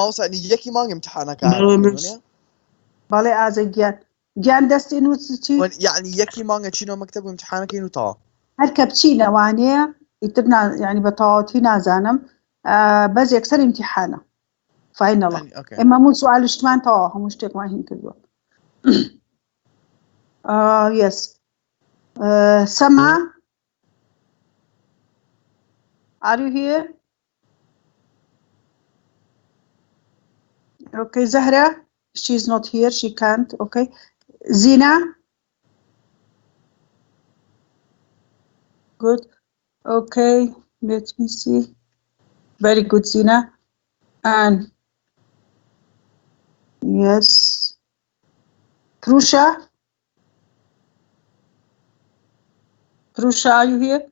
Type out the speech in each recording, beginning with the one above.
ماوسانی یەکی مانگ امتحانەکە باڵێ ئازە گیان دەستێن و چی یعنی یەکی مانگە چینەوە مەکتەب و امتحانەکەین و تەواو هەر کە بچینەوانەیە ئیتر یعنی بە تەواوەتی نازانم بەس یەکسەر امتحانە فاینەڵە ئێمە هەموو سوالشتمان تەواو هەموو شتێکمان هین کردووە yes Sama are you here okay Zahra she's not here she can't okay Zina good okay let me see very good Zina and yes Prusha are you here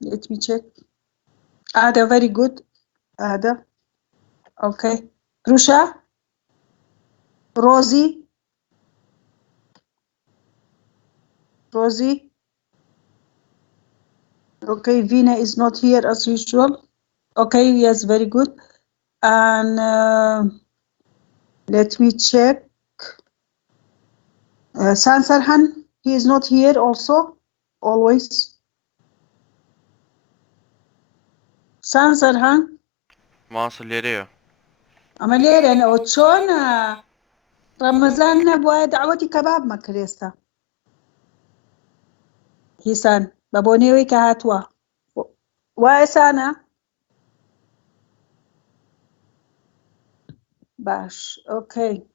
let me check Ada very good Ada okay Prusha Rosie okay Vina is not here as usual okay yes very good and let me check Sansarhan he is not here also always Sansarhan ماصل ليريو أما ليرة أنا وتشون رمضان نبوي دعوتي كباب مكريستا هيسان بابوني ويكا هاتوا واسانا باش اوكي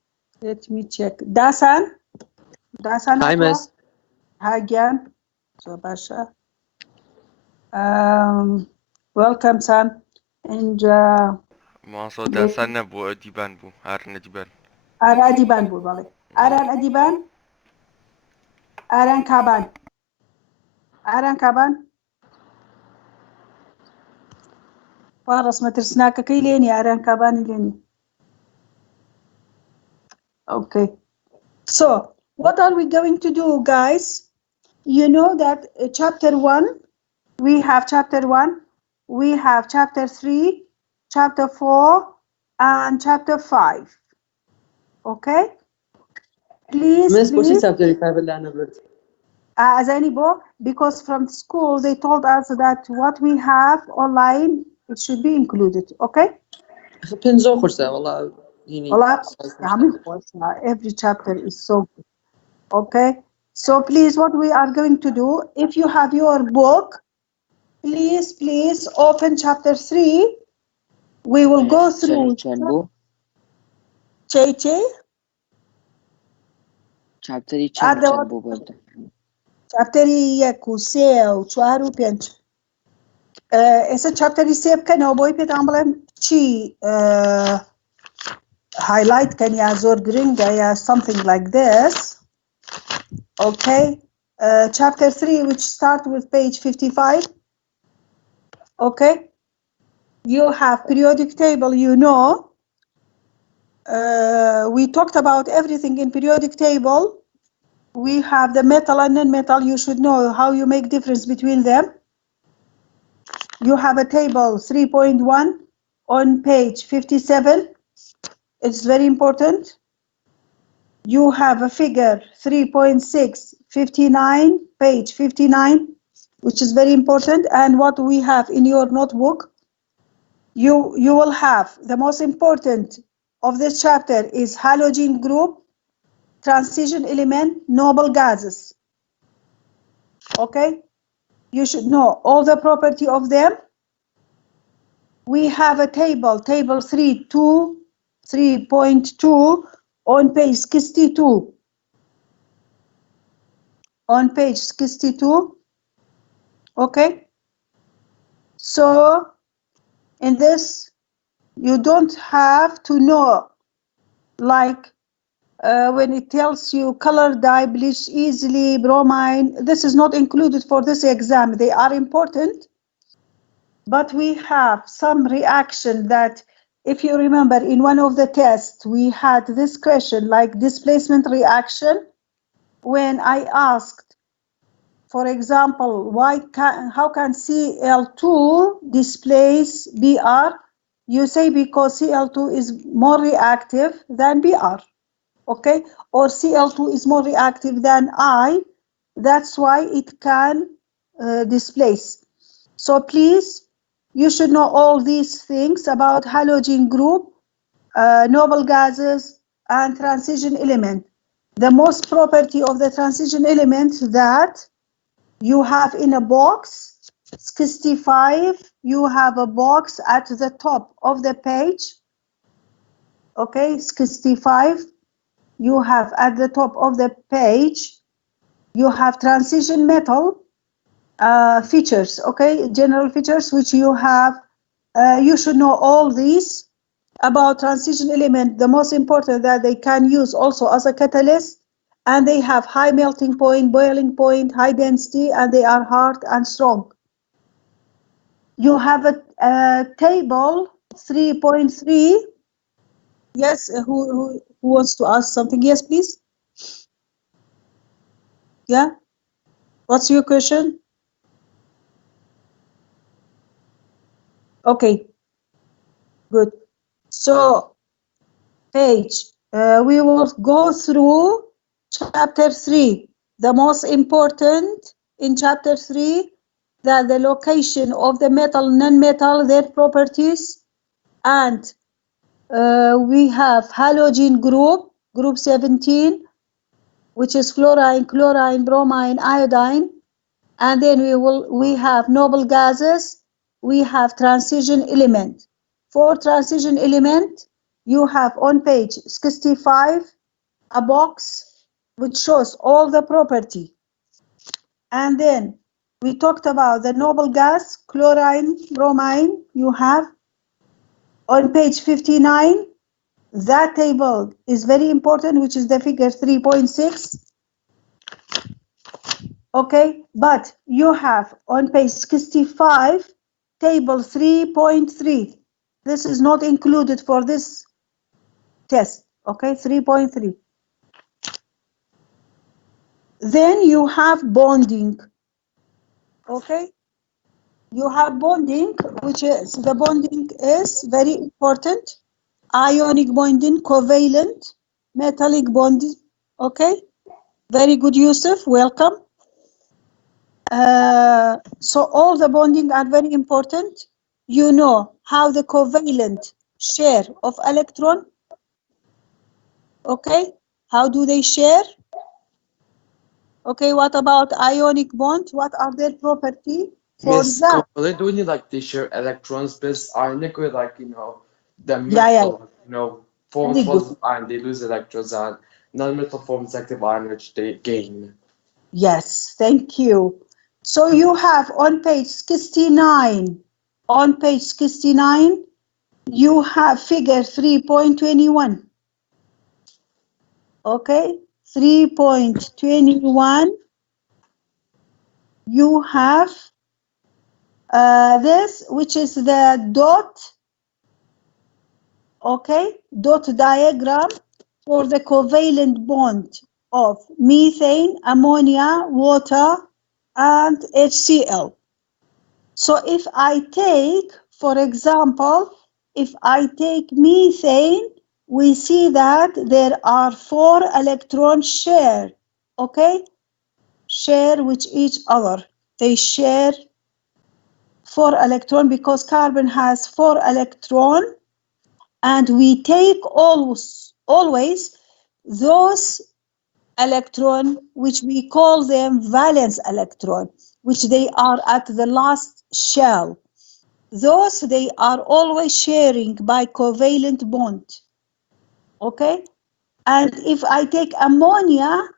let me check داسان Hi miss هاجيان so باشا welcome son and ماصل داسان بو ديبان بو هارن ديبان آرا ديبان بو بالي آران أديبان آران كابان فارس ما ترسناك كي ليني آران كاباني ليني okay so what are we going to do guys you know that chapter 1 we have chapter 1 we have chapter 3 chapter 4 and chapter 5 okay please miss please chapter 5 اللي أنا بلد because from school they told us that what we have online it should be included okay بنزو خرسة والله يعني every chapter is so good okay so please what we are going to do if you have your book please open chapter 3 we will go through Che chapter 1 و 3 و 4 و 5 ئێستا چاپتەری 3 بکەنەوە بۆی پێتان بڵێم چی highlight کەن یا زۆر گرنگە یا something like this okay chapter 3 which start with page 55 okay you have periodic table you know we talked about everything in periodic table we have the metal and non-metal you should know how you make difference between them you have a table 3.1 on page 57 it's very important you have a figure 3.6 59 page 59 which is very important and what we have in your notebook you will have the most important of this chapter is halogen group transition element noble gases okay you should know all the property of them we have a table 3.2 on page 62 okay so in this you don't have to know like when it tells you color dye bleach easily bromine this is not included for this exam they are important but we have some reaction that if you remember in one of the tests we had this question like displacement reaction when I asked for example how can Cl2 displace Br you say because Cl2 is more reactive than Br, okay? Or Cl2 is more reactive than I, that's why it can displace. So please, you should know all these things about halogen group, noble gases, and transition element. The most property of the transition element that you have in a box, 65, you have a box at the top of the page, okay, 65, you have at the top of the page, you have transition metal features, okay, general features which you have, you should know all these about transition element. The most important that they can use also as a catalyst, and they have high melting point, boiling point, high density, and they are hard and strong. You have a table 3.3. Yes, who wants to ask something? Yes, please. Yeah. What's your question? Okay. Good. So, page. We will go through chapter 3. The most important in chapter 3, that the location of the metal, non-metal, their properties, and we have halogen group, group 17, which is fluorine, chlorine, bromine, iodine, and then we have noble gases, we have transition element. For transition element, you have on page 65 a box which shows all the property. And then we talked about the noble gas, chlorine, bromine, you have on page 59. That table is very important, which is the figure 3.6. Okay, but you have on page 65, table 3.3. This is not included for this test, okay, 3.3. Then you have bonding, okay? You have bonding, which is, the bonding is very important. Ionic bonding, covalent, metallic bonding, okay? Very good, Yusuf, welcome. So all the bonding are very important. You know how the covalent share of electron, okay? How do they share? Okay, what about ionic bond? What are their property? For Miss that, Covalent, when you like they share electrons, but ionic with like the metal, yeah. forms Very good. positive ion, they lose electrons, and non-metal forms active ion, which they gain. Yes, thank you. So you have on page 69, you have figure 3.21. Okay, 3.21, you have this, which is the dot, okay, dot diagram for the covalent bond of methane, ammonia, water, and HCl. So if I take, for example, if I take methane, we see that there are 4 electrons shared, okay? Share with each other. They share 4 electrons because carbon has 4 electrons, and we take always those electrons which we call them valence electron, which they are at the last shell. Those they are always sharing by covalent bond, okay? And if I take ammonia,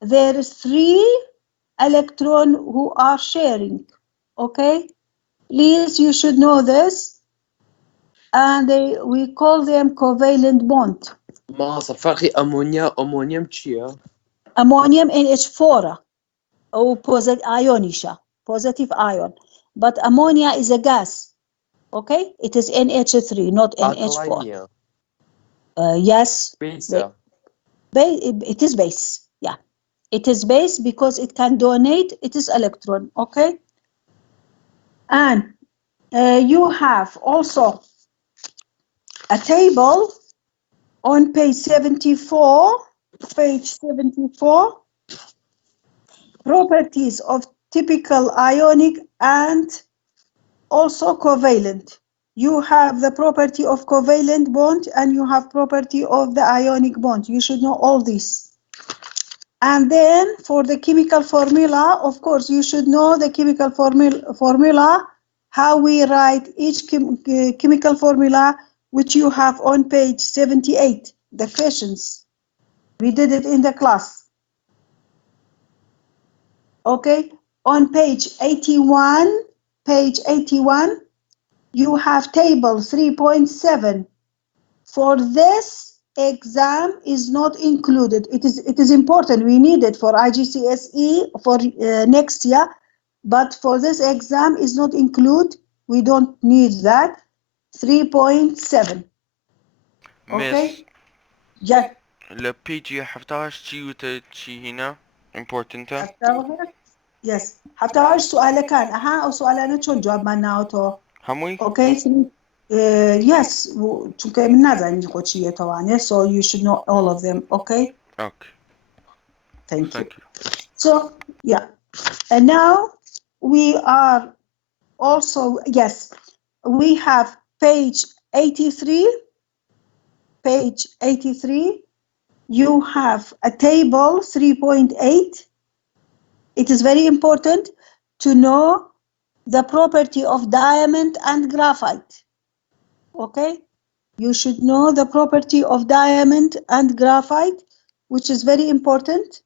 there is 3 electrons who are sharing, okay? Please, you should know this, and we call them covalent bond. ماذا فرق أمونيوم چیه؟ Ammonium NH4 or positive ion, but ammonia is a gas, okay? It is NH3, not NH4. Yes, Base. it is base, yeah. It is base because it can donate its electron, okay? And you have also a table on page 74, properties of typical ionic and also covalent. You have the property of covalent bond and you have property of the ionic bond. You should know all this. And then for the chemical formula, of course, you should know the chemical formula, how we write each chemical formula, which you have on page 78, the questions. We did it in the class. Okay, on page 81, you have table 3.7. For this exam is not included. It is important. We need it for IGCSE for next year, but for this exam is not included. We don't need that. 3.7. Okay. Yeah. البيجي 11 شي وشي هنا important. Yes. حتى هاي السؤال كان أو سؤالنا شو الجواب معناته. هموي. Okay. Yes. چونکه من نزنی خود چیه توانه. So you should know all of them. Okay. Okay. Thank you. So yeah. And now we are also, yes, we have page 83. Page 83. You have a table 3.8. It is very important to know the property of diamond and graphite. Okay? You should know the property of diamond and graphite, which is very important.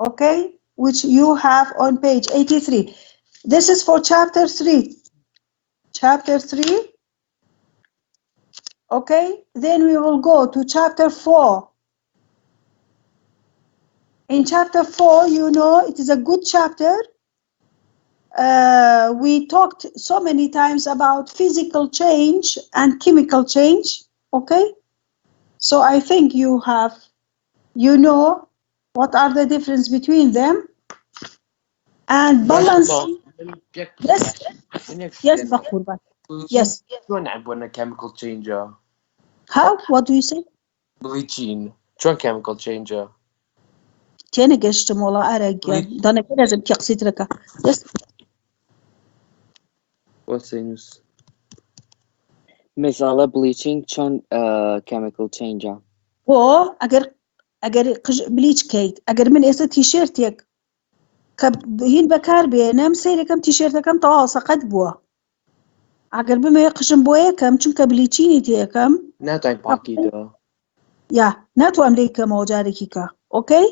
Okay? Which you have on page 83. This is for chapter 3. Chapter 3. Okay? Then we will go to chapter 4. In chapter 4, you know, it is a good chapter. We talked so many times about physical change and chemical change, okay? So I think you know what are the difference between them. And balancing. Yes, yes, Bakur. Yes. شلون نعبونه chemical changer? How? What do you say? Bleaching. شلون chemical changer? تاني قشت مولا أرجع. ده أنا كده لازم تقصي تركه. Yes. What's this? مثلا bleaching چون chemical changer. أجر بليتش كيت أجر من إيسا تيشيرتك هين بكار بينام سيري كم تيشيرت كم تواصل قد بوا أجر بما يقشن بويا كم شو كبليتشيني تيا كم ناتاين باكيدا. Yeah, not one day كم وجاركيكا. Okay,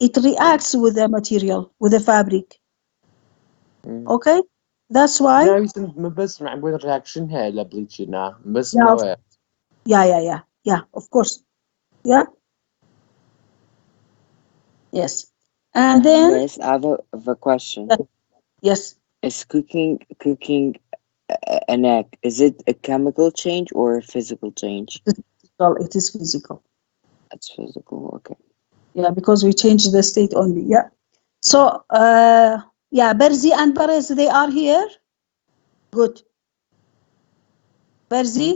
it reacts with the material, with the fabric. Okay, that's why. لا يمكن بس معبون reaction هاي لا bleaching بس Yeah, ما. yeah, of course. Yeah. Yes. And then. Yes, I have a question. Yes. Is cooking an egg, is it a chemical change or a physical change? It is physical. It's physical, okay. Yeah, because we changed the state only. Yeah. So, yeah, Berzi and Perez, they are here. Good. Berzi.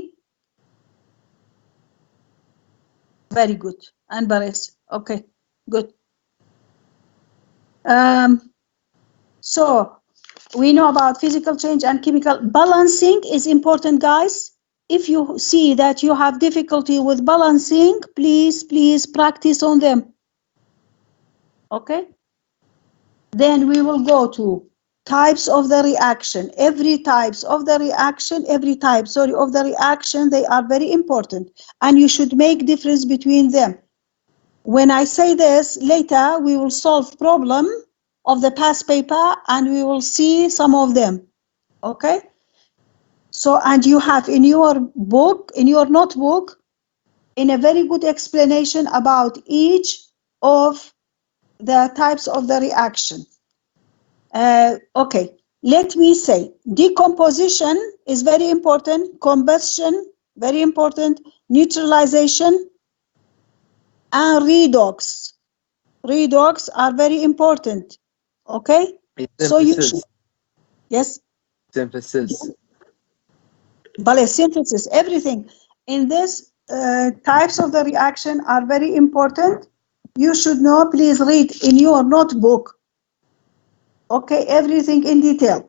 Very good. And Perez. Okay, good. So we know about physical change and chemical balancing is important, guys. If you see that you have difficulty with balancing, please practice on them. Okay. Then we will go to types of the reaction. Every type of the reaction, they are very important. And you should make difference between them. When I say this, later we will solve problem of the past paper and we will see some of them. Okay? So, and you have in your book, in your notebook, in a very good explanation about each of the types of the reaction. Okay, let me say, decomposition is very important, combustion, very important, neutralization, and redox. Redox are very important, okay? Synthesis. So you should, yes? Synthesis. synthesis, everything in this types of the reaction are very important. You should know, please read in your notebook, okay, everything in detail.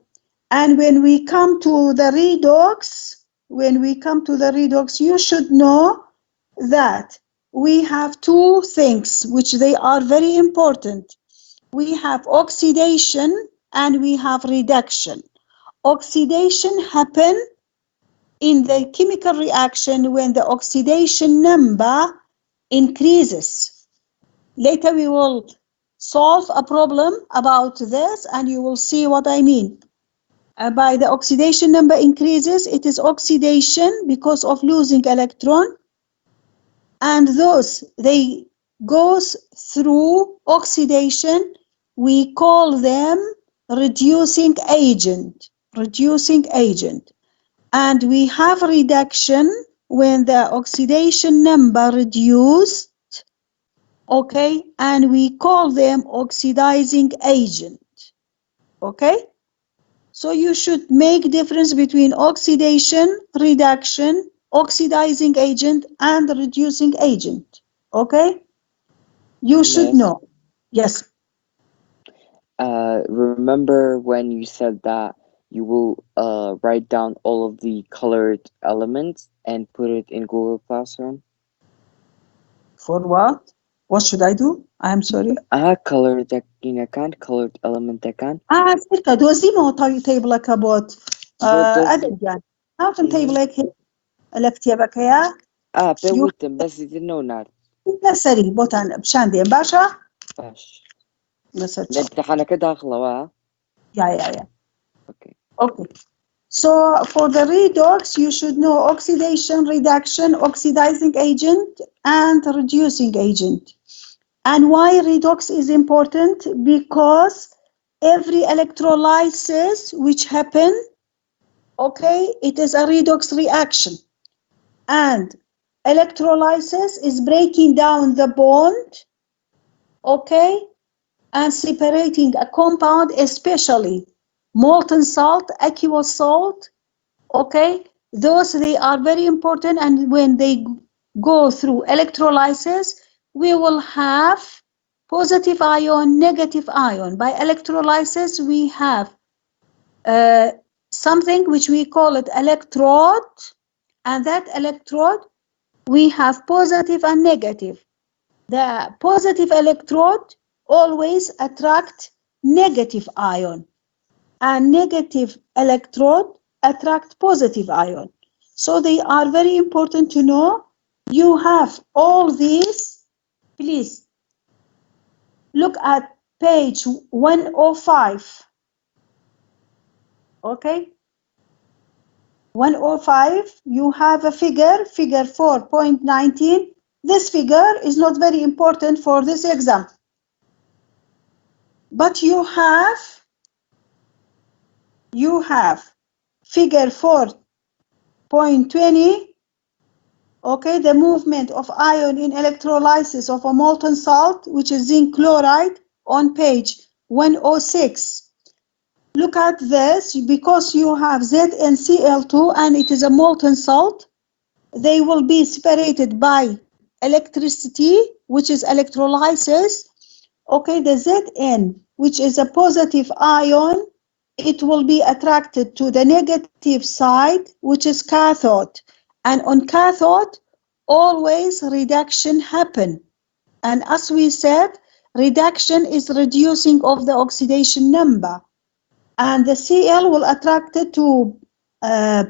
And when we come to the redox, you should know that we have two things which they are very important. We have oxidation and we have reduction. Oxidation happen in the chemical reaction when the oxidation number increases. Later we will solve a problem about this and you will see what I mean. By the oxidation number increases, it is oxidation because of losing electron, and those they goes through oxidation, we call them reducing agent. And we have reduction when the oxidation number reduced, okay, and we call them oxidizing agent, okay? So you should make difference between oxidation, reduction, oxidizing agent, and reducing agent, okay? You should know. Yes. Remember when you said that you will write down all of the colored elements and put it in Google Classroom? For what? What should I do? I'm sorry. Colored كان colored element كان. تلك دوزي ما هو تيبل كبوت أدب يعني. How can table like الكتابك يا؟ بويتم بس يدنونار. نسري بوتان بشاندين باشا. باش. نسري. الامتحان كده خلاص. Yeah. Okay. So for the redox, you should know oxidation, reduction, oxidizing agent, and reducing agent. And why redox is important? Because every electrolysis which happen, okay, it is a redox reaction. And electrolysis is breaking down the bond, okay, and separating a compound, especially molten salt, aqueous salt, okay, those they are very important, and when they go through electrolysis, we will have positive ion, negative ion. By electrolysis, we have something which we call it electrode, and that electrode, we have positive and negative. The positive electrode always attract negative ion, and negative electrode attract positive ion. So they are very important to know. You have all these. Please look at page 105. Okay. 105, you have a figure 4.19. This figure is not very important for this exam. But you have figure 4.20, okay, the movement of ion in electrolysis of a molten salt, which is zinc chloride, on page 106. Look at this, because you have ZnCl2 and it is a molten salt, they will be separated by electricity, which is electrolysis. Okay, the Zn, which is a positive ion, it will be attracted to the negative side, which is cathode. And on cathode, always reduction happen. And as we said, reduction is reducing of the oxidation number. And the Cl will attract it to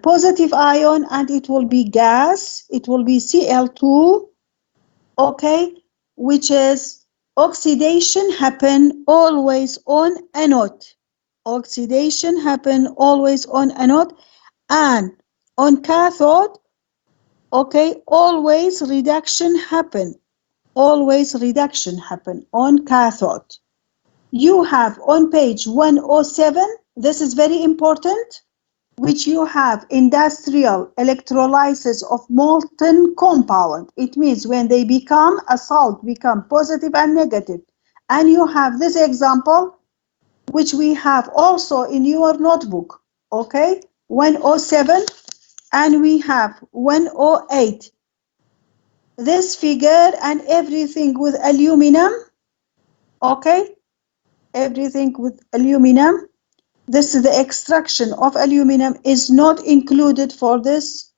positive ion, and it will be gas. It will be Cl2, okay, which is oxidation happen always on anode. Oxidation happen always on anode, and on cathode, okay, always reduction happen. Always reduction happen on cathode. You have on page 107, this is very important, which you have industrial electrolysis of molten compound. It means when they become a salt, become positive and negative. And you have this example, which we have also in your notebook, okay? 107, and we have 108. This figure and everything with aluminum, okay? Everything with aluminum. This is the extraction of aluminum is not included for this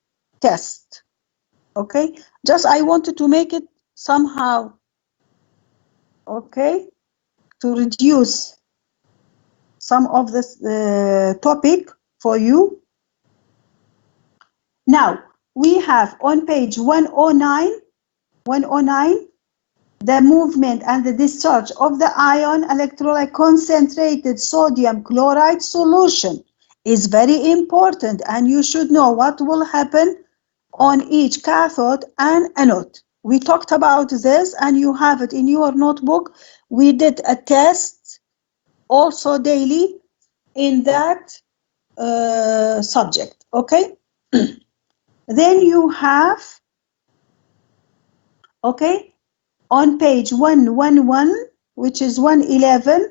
test, okay? Just I wanted to make it somehow, okay, to reduce some of this topic for you. Now, we have on page 109, the movement and the discharge of the ion electrolyte concentrated sodium chloride solution is very important, and you should know what will happen on each cathode and anode. We talked about this and you have it in your notebook. We did a test also daily in that subject, okay? Then you have, okay, on page 111, which is 111,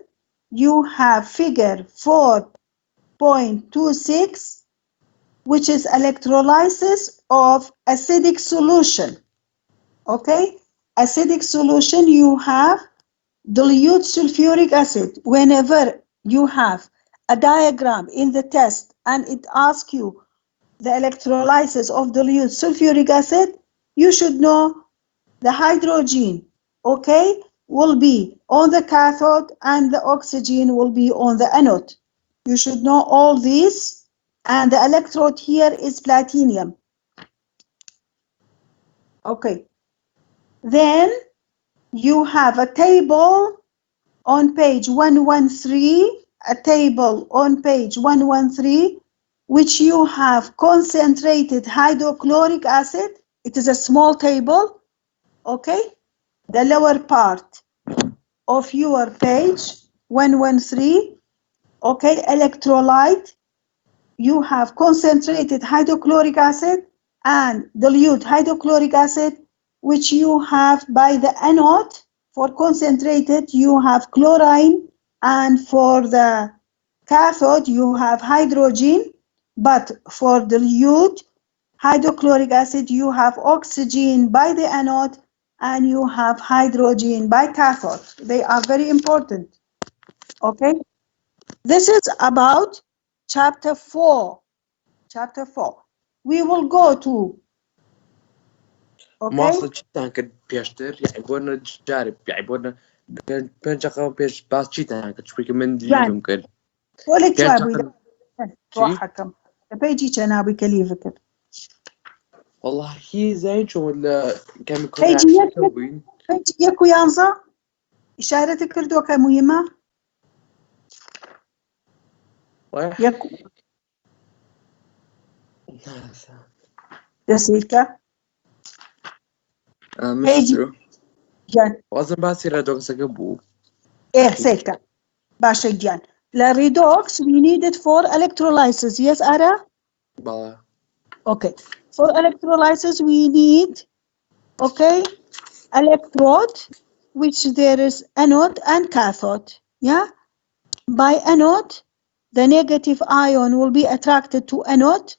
you have figure 4.26, which is electrolysis of acidic solution, okay? Acidic solution, you have dilute sulfuric acid. Whenever you have a diagram in the test and it asks you the electrolysis of dilute sulfuric acid, you should know the hydrogen, okay, will be on the cathode and the oxygen will be on the anode. You should know all these, and the electrode here is platinum. Okay. Then you have a table on page 113, a table on page 113, which you have concentrated hydrochloric acid. It is a small table, okay? The lower part of your page 113, okay, electrolyte, you have concentrated hydrochloric acid and dilute hydrochloric acid, which you have by the anode. For concentrated, you have chlorine, and for the cathode, you have hydrogen, but for dilute hydrochloric acid, you have oxygen by the anode, and you have hydrogen by cathode. They are very important, okay? This is about chapter 4. Chapter 4. We will go to, okay? مواصلة جدا كد بيشتر يعني بورنا جارب يعني بورنا بنشقة بيش باس جدا كد شوي كمان يعني يمكن ولك شو أبوي بينشقة روح حكم بيجي كان أبوي كليفك والله هي زين شو ولا كم يكون بيجي عارفين وين بيجي يكو يانزا إشارة كردو كمهمة رايح يكو دسيكا بيجي مستر جان وأظن بس يردوك سكبو إيه سيكا باشا جان لا redox we need it for electrolysis. Yes, Ara? بلا Okay. For electrolysis we need, okay, electrode, which there is anode and cathode. Yeah. By anode, the negative ion will be attracted to anode,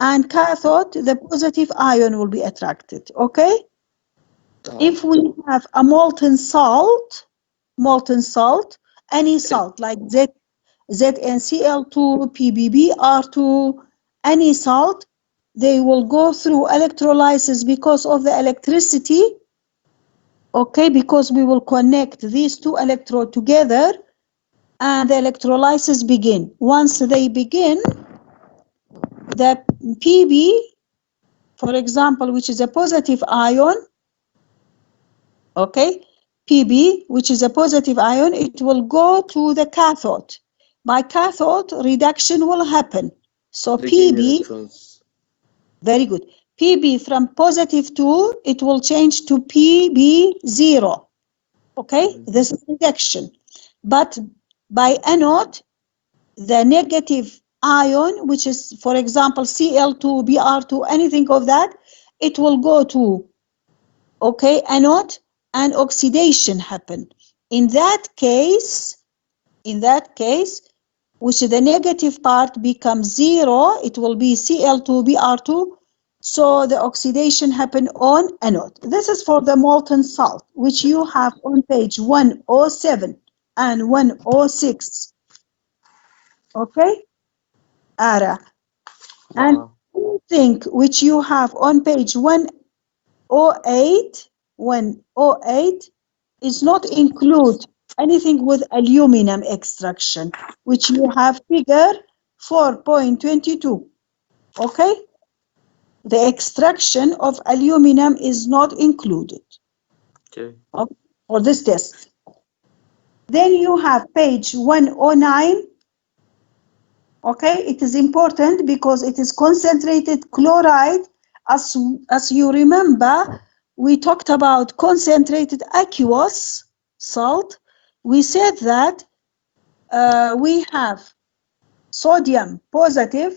and cathode, the positive ion will be attracted. Okay. If we have a molten salt, any salt like ZnCl2, PbBr2, any salt, they will go through electrolysis because of the electricity, okay, because we will connect these two electrodes together and the electrolysis begin. Once they begin, the Pb, for example, which is a positive ion, okay, Pb, which is a positive ion, it will go to the cathode. By cathode, reduction will happen. So Pb, very good. Pb from positive 2, it will change to Pb0. Okay, this is reduction. But by anode, the negative ion, which is, for example, Cl2, Br2, anything of that, it will go to, okay, anode, and oxidation happen. In that case, which the negative part becomes 0, it will be Cl2Br2. So the oxidation happen on anode. This is for the molten salt, which you have on page 107 and 106. Okay? Ara. And thing which you have on page 108 is not include anything with aluminum extraction, which you have figure 4.22. Okay? The extraction of aluminum is not included. Okay. For this test. Then you have page 109. Okay, it is important because it is concentrated chloride. As you remember, we talked about concentrated aqueous salt. We said that we have sodium positive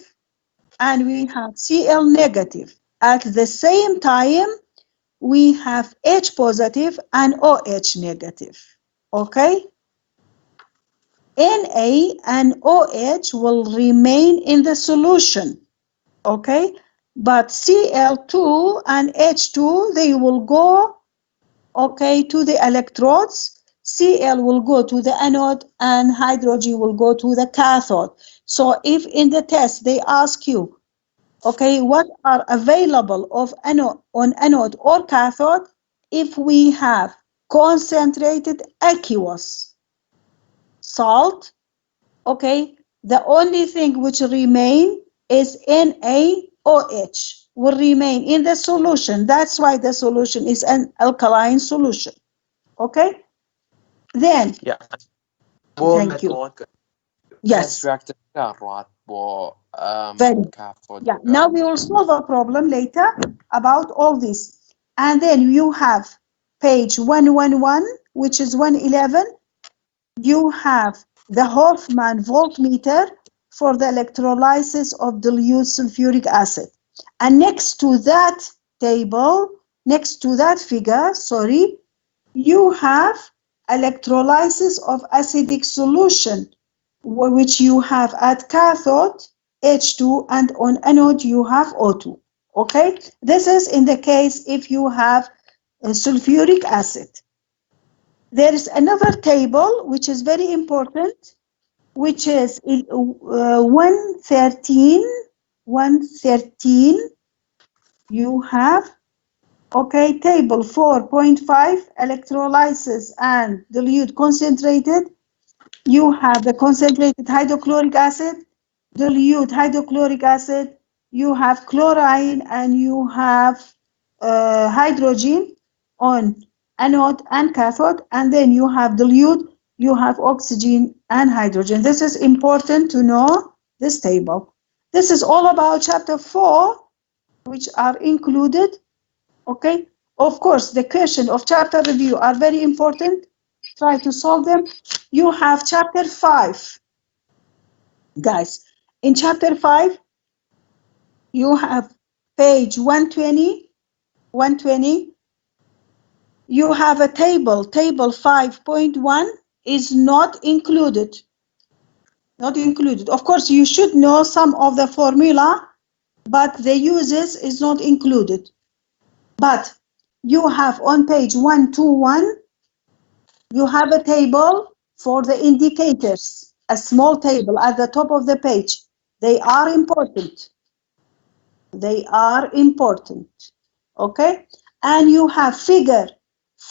and we have Cl negative. At the same time, we have H positive and OH negative. Okay? Na and OH will remain in the solution. Okay? But Cl2 and H2, they will go, okay, to the electrodes. Cl will go to the anode and hydrogen will go to the cathode. So if in the test they ask you, okay, what are available of anode, on anode or cathode, if we have concentrated aqueous salt, okay, the only thing which remain is NaOH will remain in the solution. That's why the solution is an alkaline solution. Okay? Then, Yeah. thank you. Yes. Very. Yeah. Now we will solve a problem later about all this. And then you have page 111, which is 111. You have the Hoffman voltmeter for the electrolysis of dilute sulfuric acid. And next to that table, next to that figure, sorry, you have electrolysis of acidic solution, which you have at cathode H2 and on anode you have O2. Okay, this is in the case if you have sulfuric acid. There is another table which is very important, which is 113. You have, okay, table 4.5, electrolysis and dilute concentrated. You have the concentrated hydrochloric acid, dilute hydrochloric acid, you have chlorine, and you have hydrogen on anode and cathode, and then you have dilute, you have oxygen and hydrogen. This is important to know this table. This is all about chapter 4, which are included. Okay, of course, the question of chapter review are very important. Try to solve them. You have chapter 5. Guys, in chapter 5, you have page 120. You have a table 5.1 is not included. Not included. Of course, you should know some of the formula, but the uses is not included. But you have on page 121, you have a table for the indicators, a small table at the top of the page. They are important. They are important. Okay? And you have figure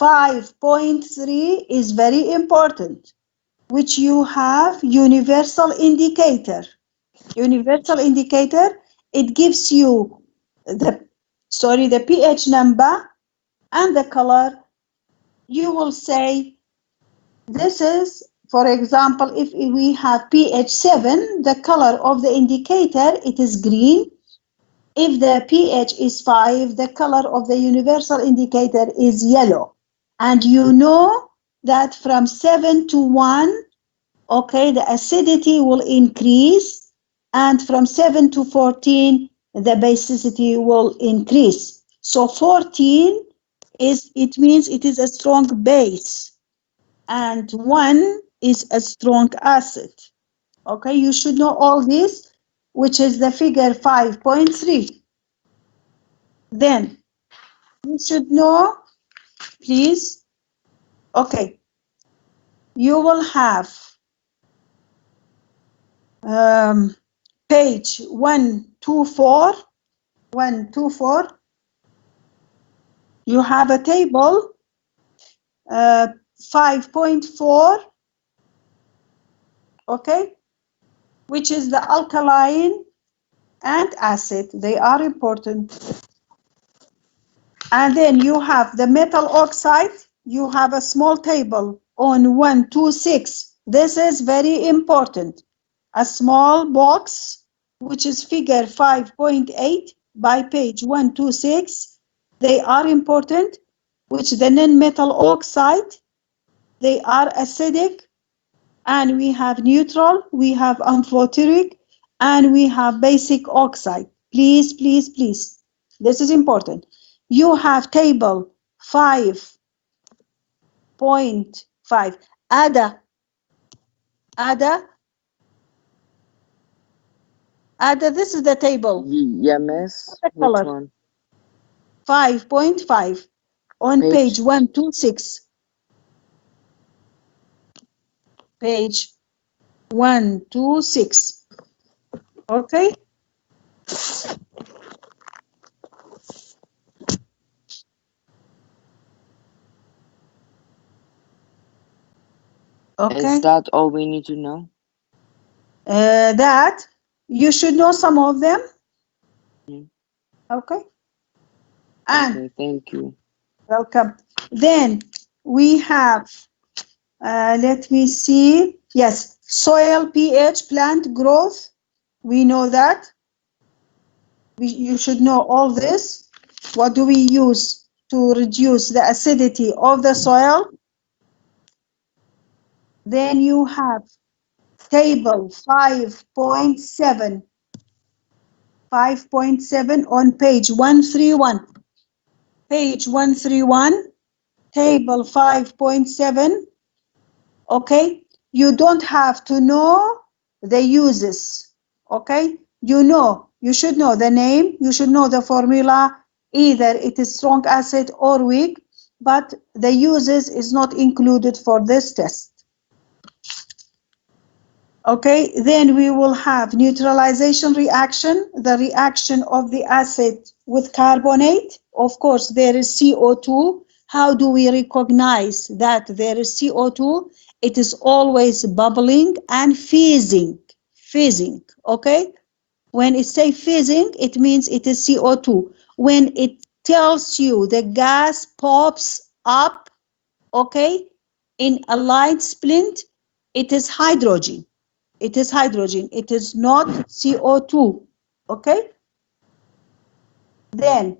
5.3 is very important, which you have universal indicator. Universal indicator, it gives you the pH number and the color. You will say, this is, for example, if we have pH 7, the color of the indicator, it is green. If the pH is 5, the color of the universal indicator is yellow. And you know that from 7 to 1, okay, the acidity will increase, and from 7 to 14, the basicity will increase. So 14 it means it is a strong base, and 1 is a strong acid. Okay, you should know all this, which is the figure 5.3. Then you should know, please, okay, you will have page 124. You have a table 5.4, okay, which is the alkaline and acid. They are important. And then you have the metal oxide. You have a small table on 126. This is very important. A small box, which is figure 5.8 by page 126. They are important, which the non-metal oxide, they are acidic, and we have neutral, we have amphoteric, and we have basic oxide. Please, please, please. This is important. You have table 5.5. Ada, this is the table. Yeah, miss. Which Color. one? 5.5 on page 126. Page 126. Okay. Okay. Is that all we need to know? That you should know some of them. Okay. And Okay, thank you. welcome. Then we have, let me see. Yes, soil pH, plant growth. We know that. You should know all this. What do we use to reduce the acidity of the soil? Then you have table 5.7. 5.7 on page 131. Page 131, table 5.7. Okay, you don't have to know the uses. Okay, you should know the name, you should know the formula, either it is strong acid or weak, but the uses is not included for this test. Okay, then we will have neutralization reaction, the reaction of the acid with carbonate. Of course, there is CO2. How do we recognize that there is CO2? It is always bubbling and fizzing, okay? When it say fizzing, it means it is CO2. When it tells you the gas pops up, okay, in a light splint, it is hydrogen. It is hydrogen. It is not CO2. Okay? Then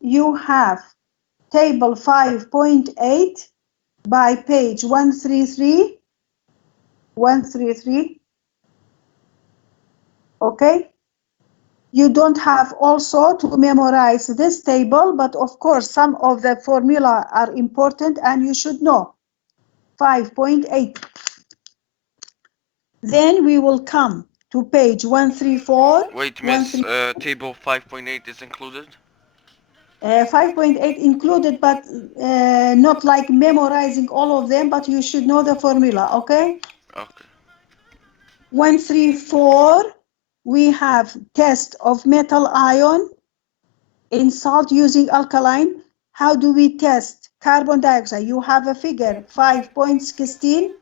you have table 5.8 by page 133. 133. Okay? You don't have also to memorize this table, but of course some of the formula are important and you should know. 5.8. Then we will come to page 134. Wait, miss, table 5.8 is included? 5.8 included, but not like memorizing all of them, but you should know the formula, okay? Okay. 134, we have test of metal ion in salt using alkaline. How do we test carbon dioxide? You have a figure 5.16.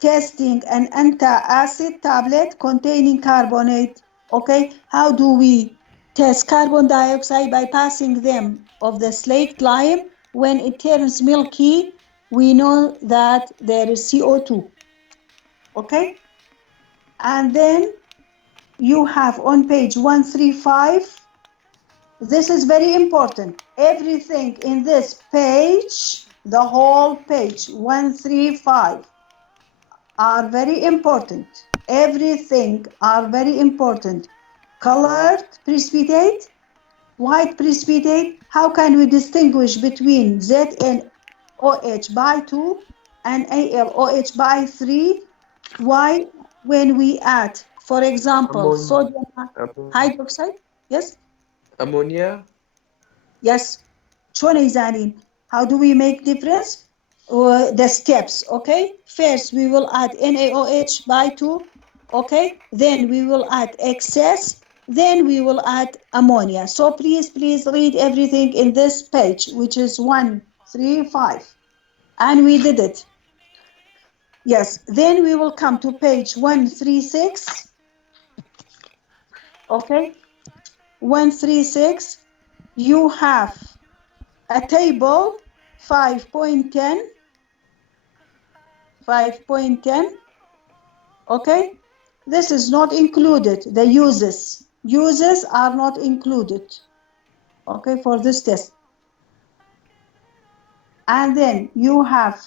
Testing an antacid tablet containing carbonate. Okay, how do we test carbon dioxide? By passing them of the slaked lime. When it turns milky, we know that there is CO2. Okay, and then you have on page 135. This is very important. Everything in this page, the whole page 135, are very important. Everything are very important. Colored precipitate, white precipitate. How can we distinguish between ZnOH by 2 and AlOH by 3? Why? when we add, for example, Ammonia. sodium hydroxide. Yes. Ammonia. Yes. شلون يزانين? How do we make difference? The steps, okay? First, we will add NaOH by 2, okay? Then we will add excess. Then we will add ammonia. So please read everything in this page, which is 135. And we did it. Yes. Then we will come to page 136. Okay? 136. You have a table 5.10. 5.10. Okay, this is not included. The uses are not included, okay, for this test. And then you have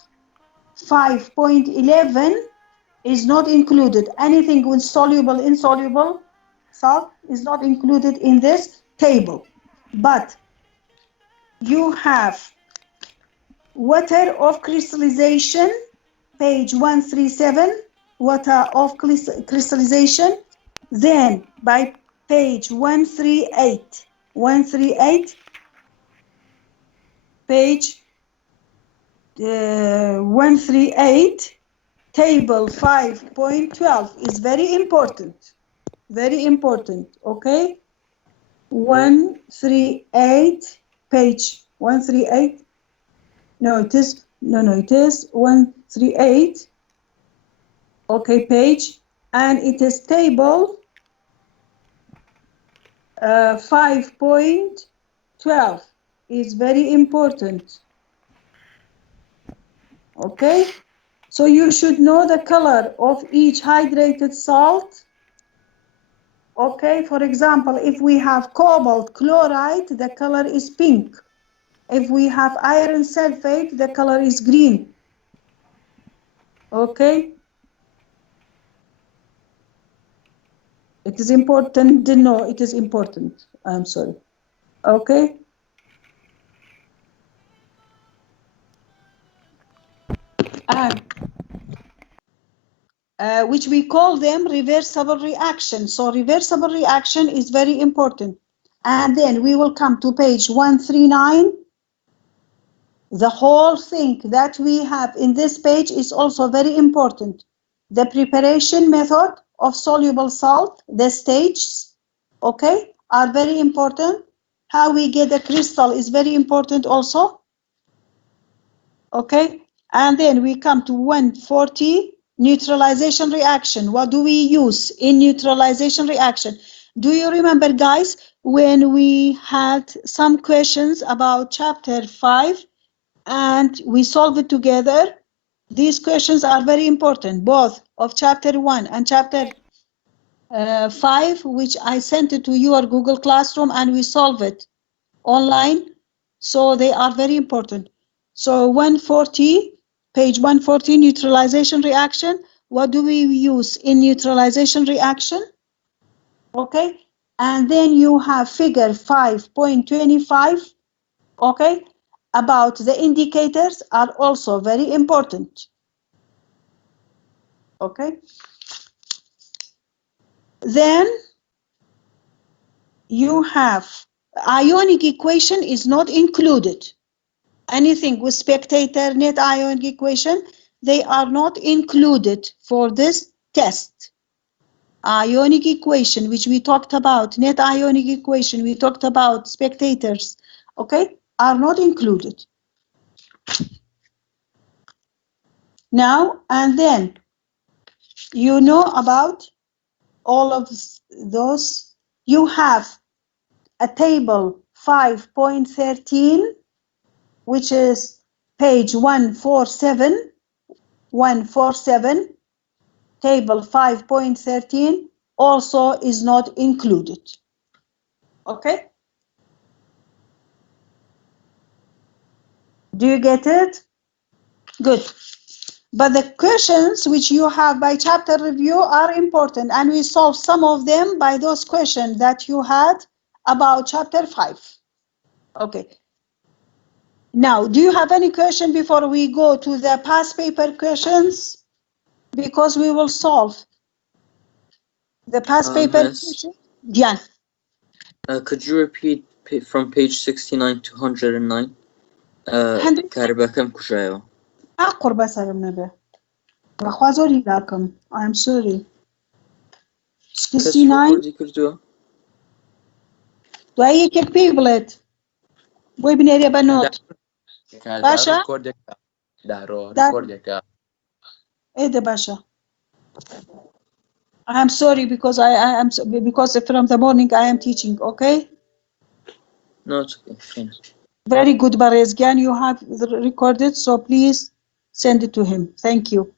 5.11 is not included. Anything with soluble, insoluble salt is not included in this table. But you have water of crystallization, page 137, water of crystallization. Then by page 138, page 138, table 5.12 is very important, okay? 138, page 138. No, it is 138. Okay, page, and it is table 5.12 is very important. Okay, so you should know the color of each hydrated salt. Okay, for example, if we have cobalt chloride, the color is pink. If we have iron sulfate, the color is green. Okay. It is important. No, it is important. I'm sorry. Okay. And which we call them reversible reaction. So reversible reaction is very important. And then we will come to page 139. The whole thing that we have in this page is also very important. The preparation method of soluble salt, the stages, okay, are very important. How we get the crystal is very important also. Okay, and then we come to 140, neutralization reaction. What do we use in neutralization reaction? Do you remember, guys, when we had some questions about chapter 5 and we solve it together? These questions are very important, both of chapter 1 and chapter 5, which I sent it to your Google Classroom and we solve it online. So they are very important. So 140, page 140, neutralization reaction. What do we use in neutralization reaction? Okay, and then you have figure 5.25, okay, about the indicators are also very important. Okay, then you have ionic equation is not included. Anything with spectator, net ionic equation, they are not included for this test. Ionic equation, which we talked about, net ionic equation, we talked about spectators, okay, are not included. Now, and then, you know about all of those. You have a table 5.13, which is page 147, 147, table 5.13 also is not included. Okay? Do you get it? Good. But the questions which you have by chapter review are important, and we solve some of them by those questions that you had about chapter 5. Okay. Now, do you have any question before we go to the past paper questions? Because we will solve The past paper. Yes. Diane. Could you repeat from page 69 to 109? 100. كاربا كم كجايو؟ قرب سرم نبه. بخوازوري لكم. I'm sorry. 69. كردي كردوه؟ وهي كيك بيبلت. بوي بنيري بنوت. باشا. ريكورد دارو دار. ريكورد إيه ده باشا. I'm sorry because because from the morning I am teaching, okay? No, it's okay. Fine. Very good, Barezgian. You have recorded, so please send it to him. Thank you.